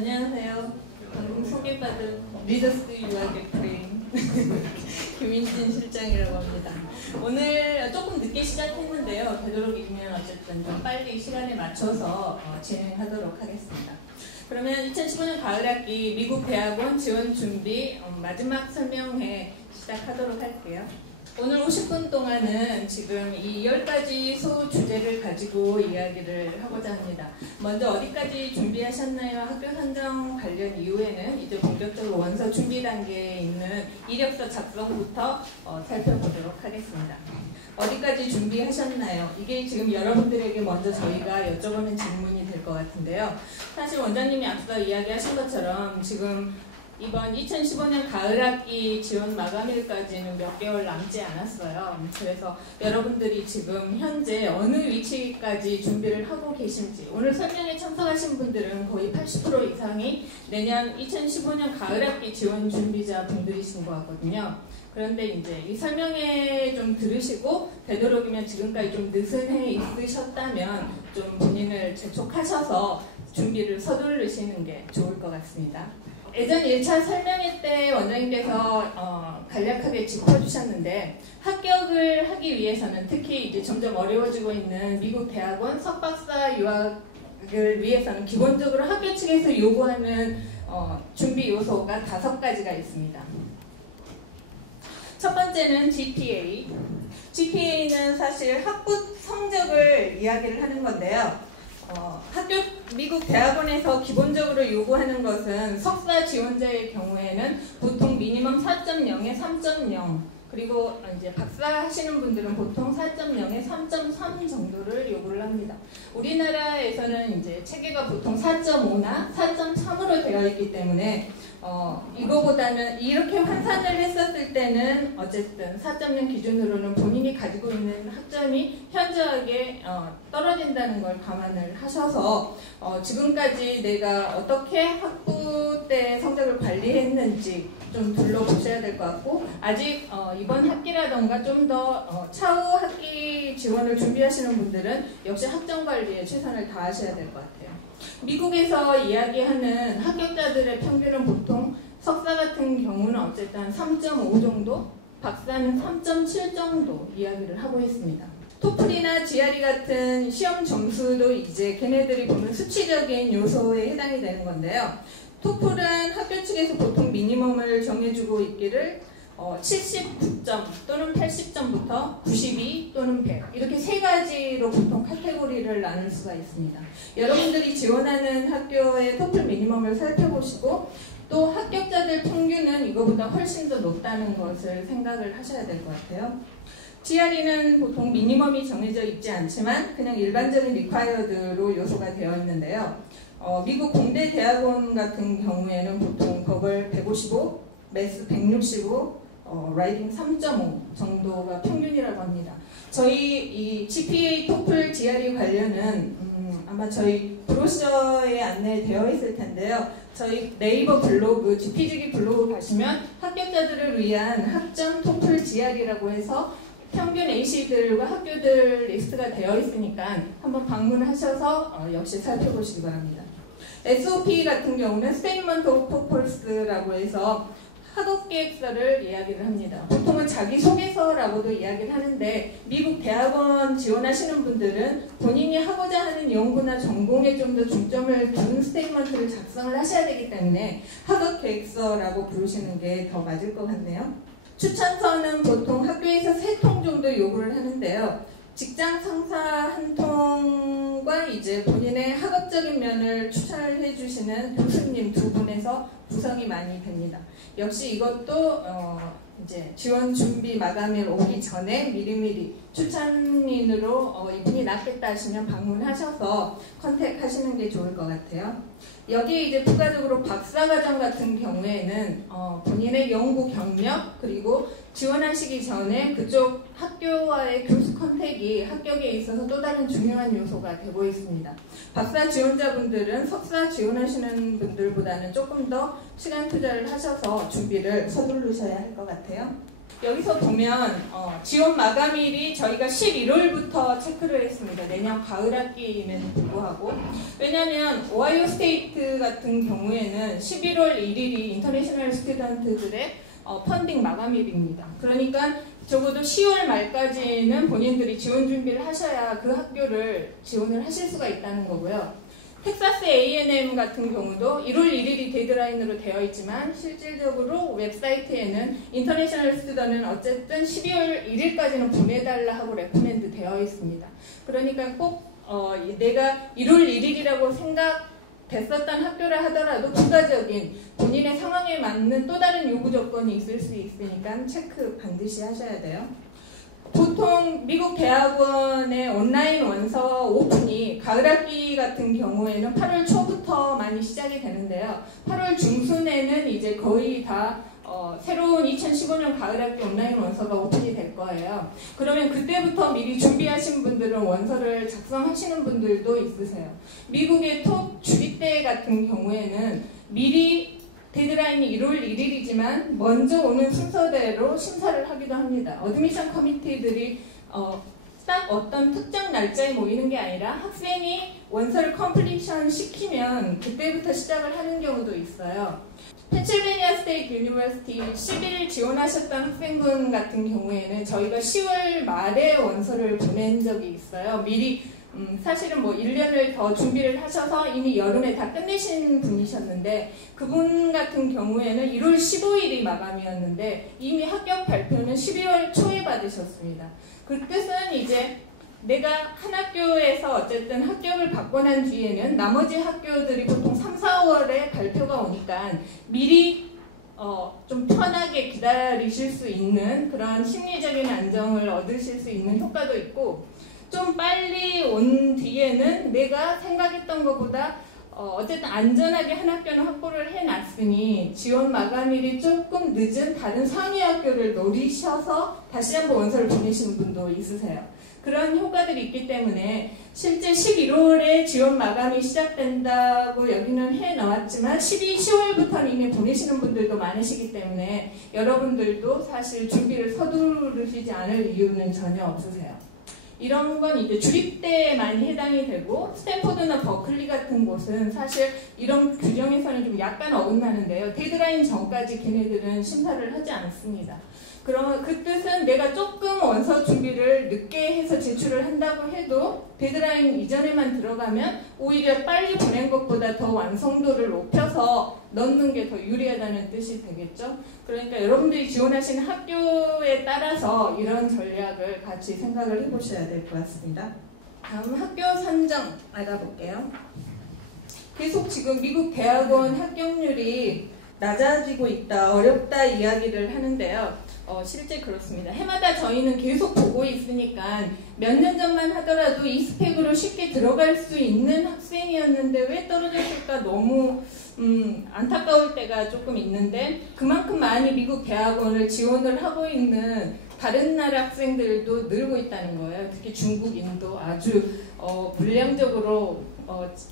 안녕하세요. 방금 소개받은 리더스 유학의 브레인 김인진 실장이라고 합니다. 오늘 조금 늦게 시작했는데요. 되도록이면 어쨌든 좀 빨리 시간에 맞춰서 진행하도록 하겠습니다. 그러면 2015년 가을학기 미국 대학원 지원 준비 마지막 설명회 시작하도록 할게요. 오늘 50분 동안은 지금 이 10가지 소주제를 가지고 이야기를 하고자 합니다. 먼저 어디까지 준비하셨나요? 학교 선정 관련 이후에는 이제 본격적으로 원서 준비 단계에 있는 이력서 작성부터 살펴보도록 하겠습니다. 어디까지 준비하셨나요? 이게 지금 여러분들에게 먼저 저희가 여쭤보는 질문이 될 것 같은데요. 사실 원장님이 앞서 이야기하신 것처럼 지금 이번 2015년 가을학기 지원 마감일까지는 몇 개월 남지 않았어요. 그래서 여러분들이 지금 현재 어느 위치까지 준비를 하고 계신지, 오늘 설명에 참석하신 분들은 거의 80% 이상이 내년 2015년 가을학기 지원 준비자 분들이신 것 같거든요. 그런데 이제 이 설명회 좀 들으시고 되도록이면 지금까지 좀 느슨해 있으셨다면 좀 본인을 재촉하셔서 준비를 서두르시는 게 좋을 것 같습니다. 예전 1차 설명회 때 원장님께서 간략하게 짚어주셨는데, 합격을 하기 위해서는 특히 이제 점점 어려워지고 있는 미국 대학원 석박사 유학을 위해서는 기본적으로 학교 측에서 요구하는 준비 요소가 5가지가 있습니다. 첫 번째는 GPA. GPA는 사실 학부 성적을 이야기를 하는 건데요. 미국 대학원에서 기본적으로 요구하는 것은 석사 지원자의 경우에는 보통 미니멈 4.0에 3.0, 그리고 이제 박사 하시는 분들은 보통 4.0에 3.3 정도를 요구를 합니다. 우리나라에서는 이제 체계가 보통 4.5나 4.3으로 되어 있기 때문에 이거보다는 이렇게 환산을 했었을 때는 어쨌든 4.0 기준으로는 본인이 가지고 있는 학점이 현저하게 떨어진다는 걸 감안을 하셔서 지금까지 내가 어떻게 학부 때 성적을 관리했는지 좀 둘러보셔야 될 것 같고, 아직 이번 학기라던가 좀 더 차후 학기 지원을 준비하시는 분들은 역시 학점 관리에 최선을 다하셔야 될 것 같아요. 미국에서 이야기하는 합격자들의 평균은 보통 석사 같은 경우는 어쨌든 3.5 정도, 박사는 3.7 정도 이야기를 하고 있습니다. 토플이나 GRE 같은 시험 점수도 이제 걔네들이 보는 수치적인 요소에 해당이 되는 건데요. 토플은 학교 측에서 보통 미니멈을 정해주고 있기를 79점 또는 80점부터 92 또는 100, 이렇게 3가지로 보통 카테고리를 나눌 수가 있습니다. 여러분들이 지원하는 학교의 토플 미니멈을 살펴보시고 또 합격자들 평균은 이거보다 훨씬 더 높다는 것을 생각을 하셔야 될 것 같아요. GRE는 보통 미니멈이 정해져 있지 않지만 그냥 일반적인 리콰이어드로 요소가 되어 있는데요. 미국 공대 대학원 같은 경우에는 보통 버벌 155, 매스 165, 라이딩 3.5 정도가 평균이라고 합니다. 저희 이 GPA, 토플, GRE 관련은 아마 저희 브로셔에 안내되어 있을 텐데요. 저희 네이버 블로그, GP지기 블로그 가시면 합격자들을 위한 학점 토플 GRE라고 해서 평균 AC들과 학교들 리스트가 되어 있으니까 한번 방문하셔서 역시 살펴보시기 바랍니다. SOP 같은 경우는 Statement of Purpose라고 해서 학업계획서를 이야기를 합니다. 보통은 자기소개서라고도 이야기를 하는데 미국 대학원 지원하시는 분들은 본인이 하고자 하는 연구나 전공에 좀 더 중점을 둔 스테이트먼트를 작성을 하셔야 되기 때문에 학업계획서라고 부르시는 게 더 맞을 것 같네요. 추천서는 보통 학교에서 3통 정도 요구를 하는데요. 직장 상사 1통과 이제 본인의 학업적인 면을 추천을 해주시는 교수님 2분에서 구성이 많이 됩니다. 역시 이것도 이제 지원 준비 마감일 오기 전에 미리미리 추천인으로 이분이 낫겠다 하시면 방문하셔서 컨택하시는 게 좋을 것 같아요. 여기에 이제 부가적으로 박사과정 같은 경우에는 본인의 연구 경력 그리고 지원하시기 전에 그쪽 학교와의 교수 컨택이 합격에 있어서 또 다른 중요한 요소가 되고 있습니다. 박사 지원자분들은 석사 지원하시는 분들보다는 조금 더 시간 투자를 하셔서 준비를 서두르셔야 할 것 같아요. 여기서 보면 지원 마감일이 저희가 11월부터 체크를 했습니다. 내년 가을 학기임에도 불구하고. 왜냐하면 오하이오 스테이트 같은 경우에는 11월 1일이 인터내셔널 스튜던트들의 펀딩 마감일입니다. 그러니까 적어도 10월 말까지는 본인들이 지원 준비를 하셔야 그 학교를 지원을 하실 수가 있다는 거고요. 텍사스 A&M 같은 경우도 1월 1일이 데드라인으로 되어 있지만 실질적으로 웹사이트에는 인터내셔널 스튜던트는 어쨌든 12월 1일까지는 보내달라 하고 레코멘드 되어 있습니다. 그러니까 꼭 내가 1월 1일이라고 생각됐었던 학교라 하더라도 부가적인 본인의 상황에 맞는 또 다른 요구 조건이 있을 수 있으니까 체크 반드시 하셔야 돼요. 보통 미국 대학원의 온라인 원서 오픈이 가을 학기 같은 경우에는 8월 초부터 많이 시작이 되는데요. 8월 중순에는 이제 거의 다 새로운 2015년 가을 학기 온라인 원서가 오픈이 될 거예요. 그러면 그때부터 미리 준비하신 분들은 원서를 작성하시는 분들도 있으세요. 미국의 톱 주립대 같은 경우에는 미리 데드라인이 1월 1일이지만 먼저 오는 순서대로 심사를 하기도 합니다. 어드미션 커미티들이 딱 어떤 특정 날짜에 모이는 게 아니라 학생이 원서를 컴플리션 시키면 그때부터 시작을 하는 경우도 있어요. 펜실베니아 스테이트 유니버시티 11일 지원하셨던 학생분 같은 경우에는 저희가 10월 말에 원서를 보낸 적이 있어요. 미리 사실은 뭐 1년을 더 준비를 하셔서 이미 여름에 다 끝내신 분이셨는데 그분 같은 경우에는 1월 15일이 마감이었는데 이미 합격 발표는 12월 초에 받으셨습니다. 그 뜻은 이제 내가 한 학교에서 어쨌든 합격을 받고 난 뒤에는 나머지 학교들이 보통 3, 4월에 발표가 오니까 미리 좀 편하게 기다리실 수 있는 그런 심리적인 안정을 얻으실 수 있는 효과도 있고 좀 빨리 온 뒤에는 내가 생각했던 것보다 어쨌든 안전하게 한 학교는 확보를 해놨으니 지원 마감일이 조금 늦은 다른 상위 학교를 노리셔서 다시 한번 원서를 보내시는 분도 있으세요. 그런 효과들이 있기 때문에 실제 11월에 지원 마감이 시작된다고 여기는 해놓았지만 10월부터는 이미 보내시는 분들도 많으시기 때문에 여러분들도 사실 준비를 서두르시지 않을 이유는 전혀 없으세요. 이런 건 이제 주립대에 많이 해당이 되고 스탠포드나 버클리 같은 곳은 사실 이런 규정에서는 좀 약간 어긋나는데요. 데드라인 전까지 걔네들은 심사를 하지 않습니다. 그러면 그 뜻은 내가 조금 원서 준비를 늦게 해서 제출을 한다고 해도 데드라인 이전에만 들어가면 오히려 빨리 보낸 것보다 더 완성도를 높여서 넣는 게 더 유리하다는 뜻이 되겠죠. 그러니까 여러분들이 지원하시는 학교에 따라서 이런 전략을 같이 생각을 해보셔야 될 것 같습니다. 다음 학교 선정 알아볼게요. 계속 지금 미국 대학원 합격률이 낮아지고 있다, 어렵다 이야기를 하는데요. 실제 그렇습니다. 해마다 저희는 계속 보고 있으니까 몇 년 전만 하더라도 이 스펙으로 쉽게 들어갈 수 있는 학생이었는데 왜 떨어졌을까 너무 안타까울 때가 조금 있는데 그만큼 많이 미국 대학원을 지원을 하고 있는 다른 나라 학생들도 늘고 있다는 거예요. 특히 중국, 인도 아주 물량적으로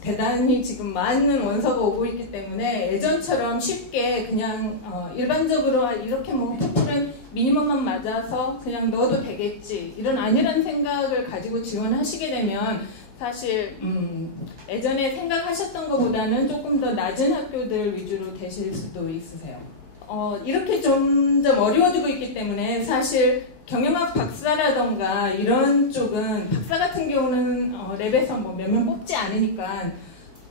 대단히 지금 많은 원서가 오고 있기 때문에 예전처럼 쉽게 그냥 일반적으로 이렇게 뭐 토플은 미니멈만 맞아서 그냥 넣어도 되겠지 이런 아니란 생각을 가지고 지원하시게 되면 사실 예전에 생각하셨던 것보다는 조금 더 낮은 학교들 위주로 되실 수도 있으세요. 이렇게 점점 어려워지고 있기 때문에 사실 경영학 박사라던가 이런 쪽은 박사 같은 경우는 랩에서 뭐 몇 명 뽑지 않으니까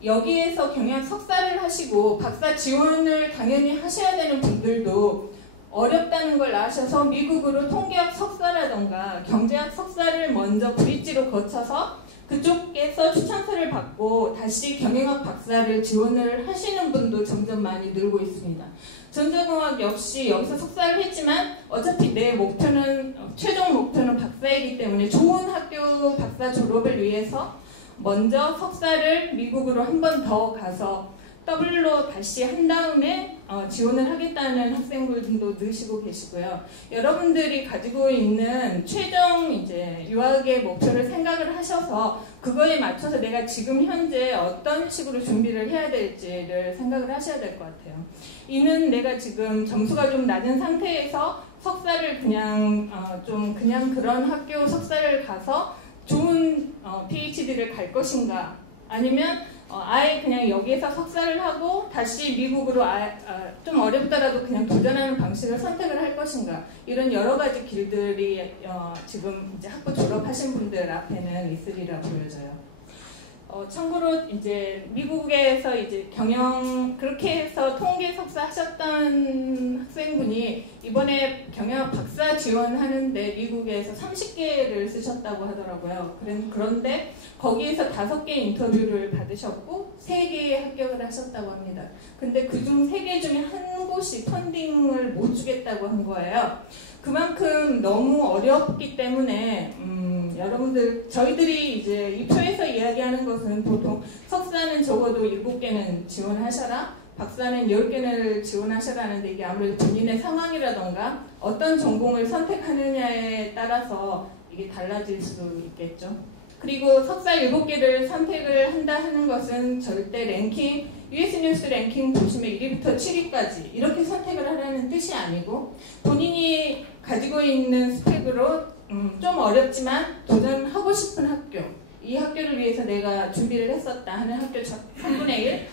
여기에서 경영학 석사를 하시고 박사 지원을 당연히 하셔야 되는 분들도 어렵다는 걸 아셔서 미국으로 통계학 석사라던가 경제학 석사를 먼저 브릿지로 거쳐서 그쪽에서 추천서를 받고 다시 경영학 박사를 지원을 하시는 분도 점점 많이 늘고 있습니다. 전자공학 역시 여기서 석사를 했지만 어차피 내 목표는 최종 목표는 박사이기 때문에 좋은 학교 박사 졸업을 위해서 먼저 석사를 미국으로 한 번 더 가서 더블로 다시 한 다음에 지원을 하겠다는 학생분들도 늘시고 계시고요. 여러분들이 가지고 있는 최종 이제 유학의 목표를 생각을 하셔서 그거에 맞춰서 내가 지금 현재 어떤 식으로 준비를 해야 될지를 생각을 하셔야 될 것 같아요. 이는 내가 지금 점수가 좀 낮은 상태에서 석사를 그냥 좀 그냥 그런 학교 석사를 가서 좋은 PhD를 갈 것인가, 아니면 아예 그냥 여기에서 석사를 하고 다시 미국으로 좀 어렵더라도 그냥 도전하는 방식을 선택을 할 것인가, 이런 여러 가지 길들이 지금 이제 학부 졸업하신 분들 앞에는 있으리라 보여져요. 참고로 이제 미국에서 이제 그렇게 해서 통계 석사 하셨던 학생분이 이번에 경영 박사 지원하는데 미국에서 30개를 쓰셨다고 하더라고요. 그런데 거기에서 5개 인터뷰를 받으셨고 3개에 합격을 하셨다고 합니다. 근데 그중 3개 중에 한 곳이 펀딩을 못 주겠다고 한 거예요. 그만큼 너무 어렵기 때문에 여러분들, 저희들이 이제 이 표에서 이야기하는 것은 보통 석사는 적어도 7개는 지원하셔라, 박사는 10개를 지원하셔라는데, 이게 아무래도 본인의 상황이라던가 어떤 전공을 선택하느냐에 따라서 이게 달라질 수 있겠죠. 그리고 석사 7개를 선택을 한다 하는 것은 절대 랭킹, US 뉴스 랭킹 보시면 1위부터 7위까지 이렇게 선택을 하라는 뜻이 아니고, 본인이 가지고 있는 스펙으로 좀 어렵지만 도전하고 싶은 학교, 이 학교를 위해서 내가 준비를 했었다 하는 학교 3분의 1,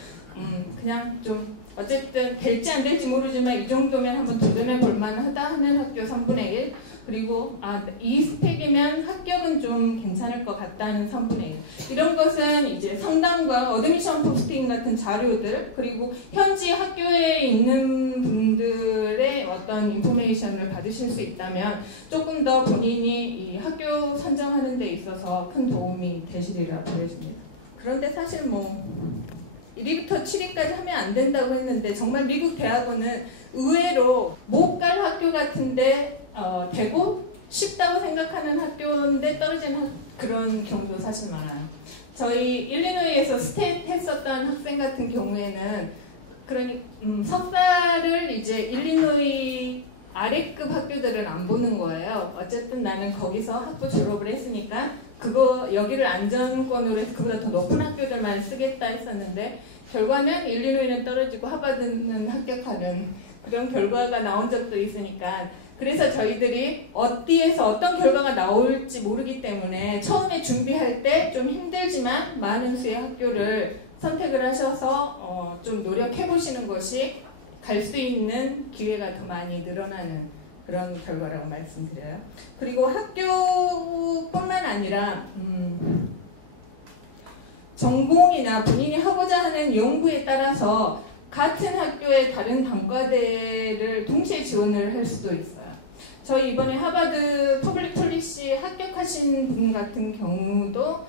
그냥 좀 어쨌든 될지 안 될지 모르지만 이 정도면 한번 도전해 볼 만하다 하는 학교 3분의 1, 그리고 이 스펙이면 합격은 좀 괜찮을 것 같다는 3분의 1. 이런 것은 이제 상담과 어드미션 포스팅 같은 자료들, 그리고 현지 학교에 있는 분들의 어떤 인포메이션을 받으실 수 있다면 조금 더 본인이 이 학교 선정하는 데 있어서 큰 도움이 되시리라 보여집니다. 그런데 사실 1위부터 7위까지 하면 안 된다고 했는데, 정말 미국 대학원은 의외로 못 갈 학교 같은데 되고 쉽다고 생각하는 학교인데 떨어지는 그런 경우도 사실 많아요. 저희 일리노이에서 스탯 했었던 학생 같은 경우에는 석사를 이제 일리노이 아래급 학교들은 안 보는 거예요. 어쨌든 나는 거기서 학부 졸업을 했으니까 여기를 안전권으로 해서 그보다 더 높은 학교들만 쓰겠다 했었는데, 결과는 일리노이는 떨어지고 하버드는 합격하는 그런 결과가 나온 적도 있으니까, 그래서 저희들이 어디에서 어떤 결과가 나올지 모르기 때문에 처음에 준비할 때 좀 힘들지만 많은 수의 학교를 선택을 하셔서 좀 노력해 보시는 것이 갈 수 있는 기회가 더 많이 늘어나는 그런 결과라고 말씀드려요. 그리고 학교뿐만 아니라 전공이나 본인이 하고자 하는 연구에 따라서 같은 학교의 다른 단과대를 동시에 지원을 할 수도 있어요. 저희 이번에 하버드 퍼블릭 폴리시 합격하신 분 같은 경우도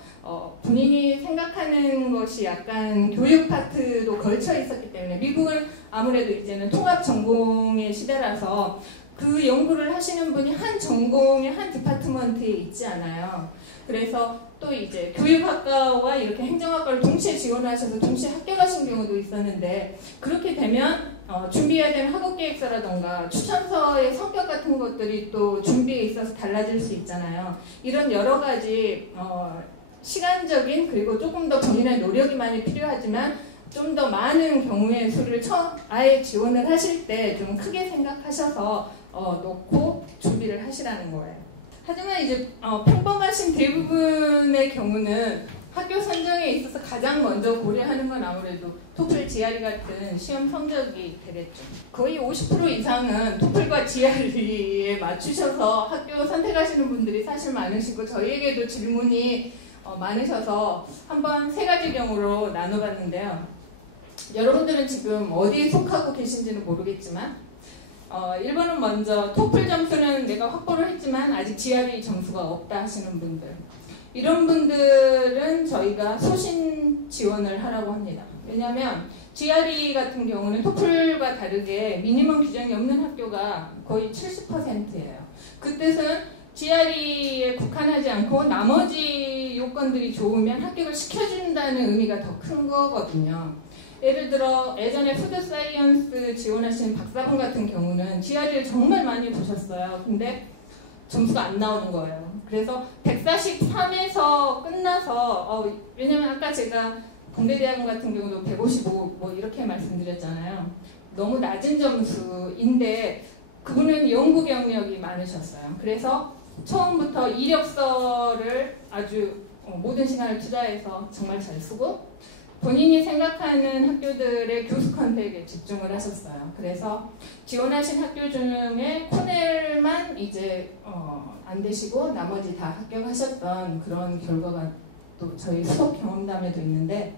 본인이 생각하는 것이 약간 교육 파트도 걸쳐 있었기 때문에, 미국은 아무래도 이제는 통합 전공의 시대라서 그 연구를 하시는 분이 한 전공의 한 디파트먼트에 있지 않아요. 그래서 또 이제 교육학과와 이렇게 행정학과를 동시에 지원하셔서 동시에 합격하신 경우도 있었는데, 그렇게 되면 준비해야 되는 학업계획서라던가 추천서의 성격 같은 것들이 또 준비에 있어서 달라질 수 있잖아요. 이런 여러 가지 시간적인, 그리고 조금 더 본인의 노력이 많이 필요하지만 좀 더 많은 경우의 수를 아예 지원을 하실 때 좀 크게 생각하셔서 놓고 준비를 하시라는 거예요. 하지만 이제 평범하신 대부분의 경우는 학교 선정에 있어서 가장 먼저 고려하는 건 아무래도 토플, GRE 같은 시험 성적이 되겠죠. 거의 50% 이상은 토플과 GRE에 맞추셔서 학교 선택하시는 분들이 사실 많으시고, 저희에게도 질문이 많으셔서 한번 3가지 경우로 나눠봤는데요. 여러분들은 지금 어디에 속하고 계신지는 모르겠지만 1번은 먼저 토플 점수는 내가 확보를 했지만 아직 GRE 점수가 없다 하시는 분들, 이런 분들은 저희가 소신 지원을 하라고 합니다. 왜냐하면 GRE 같은 경우는 토플과 다르게 미니멈 규정이 없는 학교가 거의 70%예요. 그 뜻은 GRE에 국한하지 않고 나머지 요건들이 좋으면 합격을 시켜준다는 의미가 더 큰 거거든요. 예를 들어 예전에 푸드 사이언스 지원하신 박사분 같은 경우는 GRE를 정말 많이 보셨어요. 근데 점수가 안 나오는 거예요. 그래서 143에서 끝나서 왜냐면 아까 제가 공대대학원 같은 경우도 155 뭐 이렇게 말씀드렸잖아요. 너무 낮은 점수인데 그분은 연구 경력이 많으셨어요. 그래서 처음부터 이력서를 아주 모든 시간을 투자해서 정말 잘 쓰고 본인이 생각하는 학교들의 교수 컨택에 집중을 하셨어요. 그래서 지원하신 학교 중에 코넬만 이제 안 되시고 나머지 다 합격하셨던 그런 결과가 또 저희 수업 경험담에도 있는데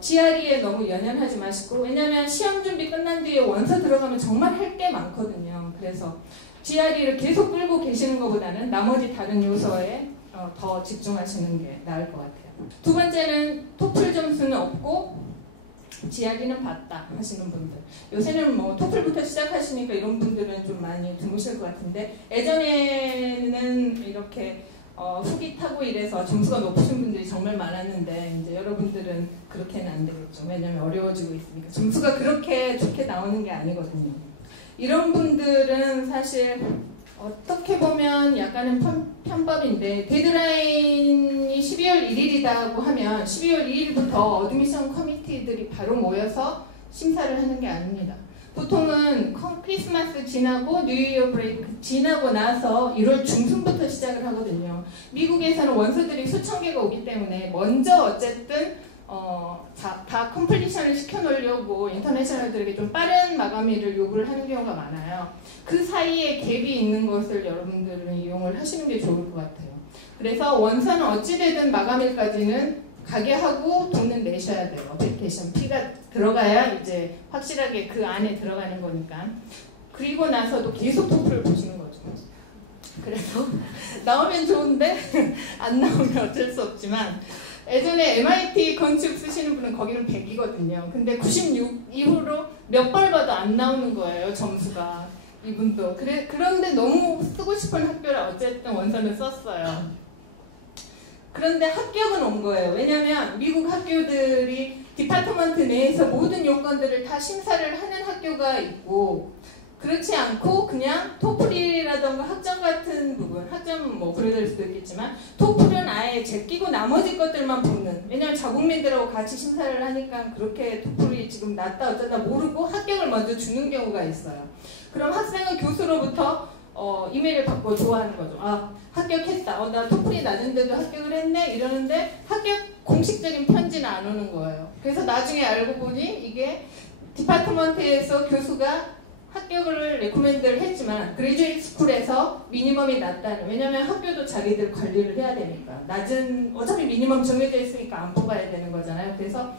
GRE에 너무 연연하지 마시고 왜냐하면 시험 준비 끝난 뒤에 원서 들어가면 정말 할 게 많거든요. 그래서 GRE를 계속 끌고 계시는 것보다는 나머지 다른 요소에 더 집중하시는 게 나을 것 같아요. 두 번째는 토플 점수는 없고 GRE는 봤다 하시는 분들. 요새는 뭐 토플부터 시작하시니까 이런 분들은 좀 많이 드무실 것 같은데 예전에는 이렇게 후기 타고 이래서 점수가 높으신 분들이 정말 많았는데 이제 여러분들은 그렇게는 안 되겠죠. 왜냐면 어려워지고 있으니까 점수가 그렇게 좋게 나오는 게 아니거든요. 이런 분들은 사실 어떻게 보면 약간은 편법인데 데드라인이 12월 1일이라고 하면 12월 2일부터 어드미션 커미티들이 바로 모여서 심사를 하는 게 아닙니다. 보통은 크리스마스 지나고 뉴이어 브레이크 지나고 나서 1월 중순부터 시작을 하거든요. 미국에서는 원서들이 수천 개가 오기 때문에 먼저 어쨌든 다 컴플리션을 시켜놓으려고 인터내셔널들에게 좀 빠른 마감일을 요구를 하는 경우가 많아요. 그 사이에 갭이 있는 것을 여러분들은 이용을 하시는 게 좋을 것 같아요. 그래서 원서는 어찌되든 마감일까지는 가게 하고 돈은 내셔야 돼요. 어플리케이션 피가 들어가야 이제 확실하게 그 안에 들어가는 거니까. 그리고 나서도 계속 토플을 보시는 거죠. 그래서 나오면 좋은데 안 나오면 어쩔 수 없지만 예전에 MIT 건축 쓰시는 분은 거기는 100이거든요. 근데 96 이후로 몇 번 봐도 안 나오는 거예요. 점수가. 이분도. 그런데 너무 쓰고 싶은 학교를 어쨌든 원서는 썼어요. 그런데 합격은 온 거예요. 왜냐하면 미국 학교들이 디파트먼트 내에서 모든 요건들을 다 심사를 하는 학교가 있고 그렇지 않고 그냥 토플이라던가 학점 같은 부분, 학점 뭐 그래야 수도 있겠지만 토플은 아예 제끼고 나머지 것들만 보는. 왜냐하면 자국민들하고 같이 심사를 하니까 그렇게 토플이 지금 낮다 어쩌다 모르고 합격을 먼저 주는 경우가 있어요. 그럼 학생은 교수로부터 이메일을 받고 좋아하는 거죠. 아, 합격했다. 나 토플이 낮은데도 합격을 했네? 이러는데 합격 공식적인 편지는 안 오는 거예요. 그래서 나중에 알고 보니 이게 디파트먼트에서 교수가 합격을 레코멘드를 했지만 그레이주에이트 스쿨에서 미니멈이 낮다는. 왜냐면 학교도 자기들 관리를 해야 되니까. 낮은 어차피 미니멈 정해져 있으니까 안 뽑아야 되는 거잖아요. 그래서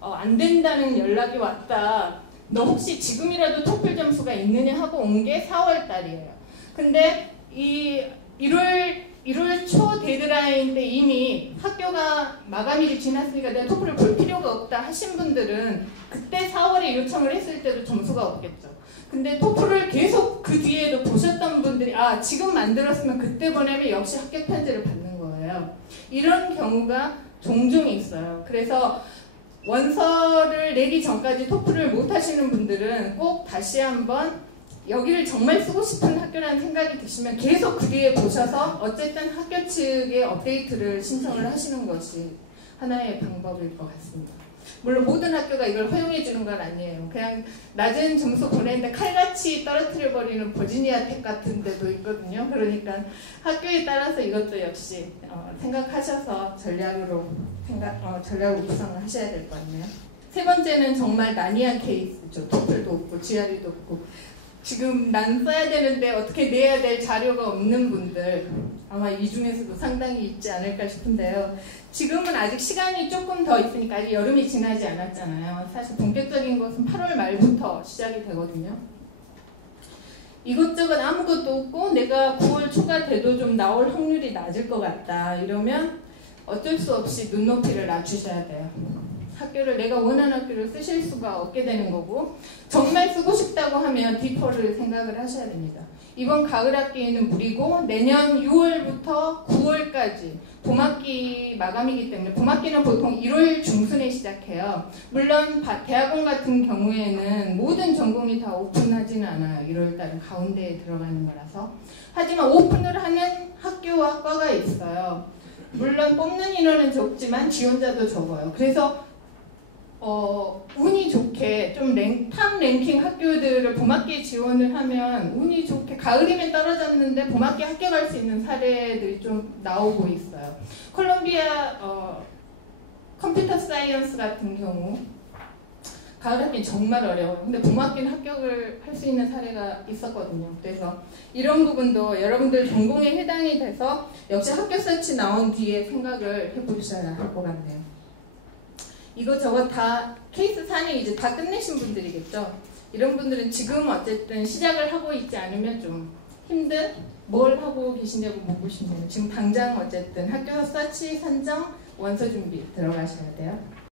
안 된다는 연락이 왔다. 너 혹시 지금이라도 토플 점수가 있느냐 하고 온 게 4월 달이에요. 근데 이 1월 초 데드라인 때 이미 학교가 마감일이 지났으니까 내가 토플을 볼 필요가 없다 하신 분들은 그때 4월에 요청을 했을 때도 점수가 없겠죠. 근데 토플을 계속 그 뒤에도 보셨던 분들이 지금 만들었으면 그때 보내면 역시 합격 편지를 받는 거예요. 이런 경우가 종종 있어요. 그래서 원서를 내기 전까지 토플을 못 하시는 분들은 꼭 다시 한번 여기를 정말 쓰고 싶은 학교라는 생각이 드시면 계속 그 뒤에 보셔서 어쨌든 학교 측에 업데이트를 신청을 하시는 것이 하나의 방법일 것 같습니다. 물론 모든 학교가 이걸 허용해 주는 건 아니에요. 그냥 낮은 점수 보내는데 칼같이 떨어뜨려버리는 버지니아 텍 같은 데도 있거든요. 그러니까 학교에 따라서 이것도 역시 생각하셔서 전략으로 구성을 하셔야 될 것 같네요. 세 번째는 정말 난이한 케이스죠. 토플도 없고 GRE도 없고 지금 난 써야 되는데 어떻게 내야 될 자료가 없는 분들 아마 이 중에서도 상당히 있지 않을까 싶은데요. 지금은 아직 시간이 조금 더 있으니까 아직 여름이 지나지 않았잖아요. 사실 본격적인 것은 8월 말부터 시작이 되거든요. 이것저것 아무것도 없고 내가 9월 초가 돼도 좀 나올 확률이 낮을 것 같다. 이러면 어쩔 수 없이 눈높이를 낮추셔야 돼요. 학교를 내가 원하는 학교를 쓰실 수가 없게 되는 거고 정말 쓰고 싶다고 하면 디퍼를 생각을 하셔야 됩니다. 이번 가을 학기에는 무리고 내년 6월부터 9월까지 봄학기 마감이기 때문에 봄학기는 보통 1월 중순에 시작해요. 물론 대학원 같은 경우에는 모든 전공이 다 오픈하지는 않아요. 1월달은 가운데에 들어가는 거라서. 하지만 오픈을 하는 학교와 과가 있어요. 물론 뽑는 인원은 적지만 지원자도 적어요. 그래서 운이 좋게 좀 탑 랭킹 학교들을 봄학기에 지원을 하면 운이 좋게 가을이면 떨어졌는데 봄학기에 합격할 수 있는 사례들이 좀 나오고 있어요. 콜롬비아 컴퓨터 사이언스 같은 경우 가을 학기는 정말 어려워요. 근데 봄학기는 합격을 할 수 있는 사례가 있었거든요. 그래서 이런 부분도 여러분들 전공에 해당이 돼서 역시 학교 서치 나온 뒤에 생각을 해보셔야 할 것 같네요. 이것저것 다 케이스 사는 이제 다 끝내신 분들이겠죠. 이런 분들은 지금 어쨌든 시작을 하고 있지 않으면 좀 힘든 뭘 하고 계시냐고 묻고 싶네요. 지금 당장 어쨌든 학교 서치 선정 원서 준비 들어가셔야 돼요.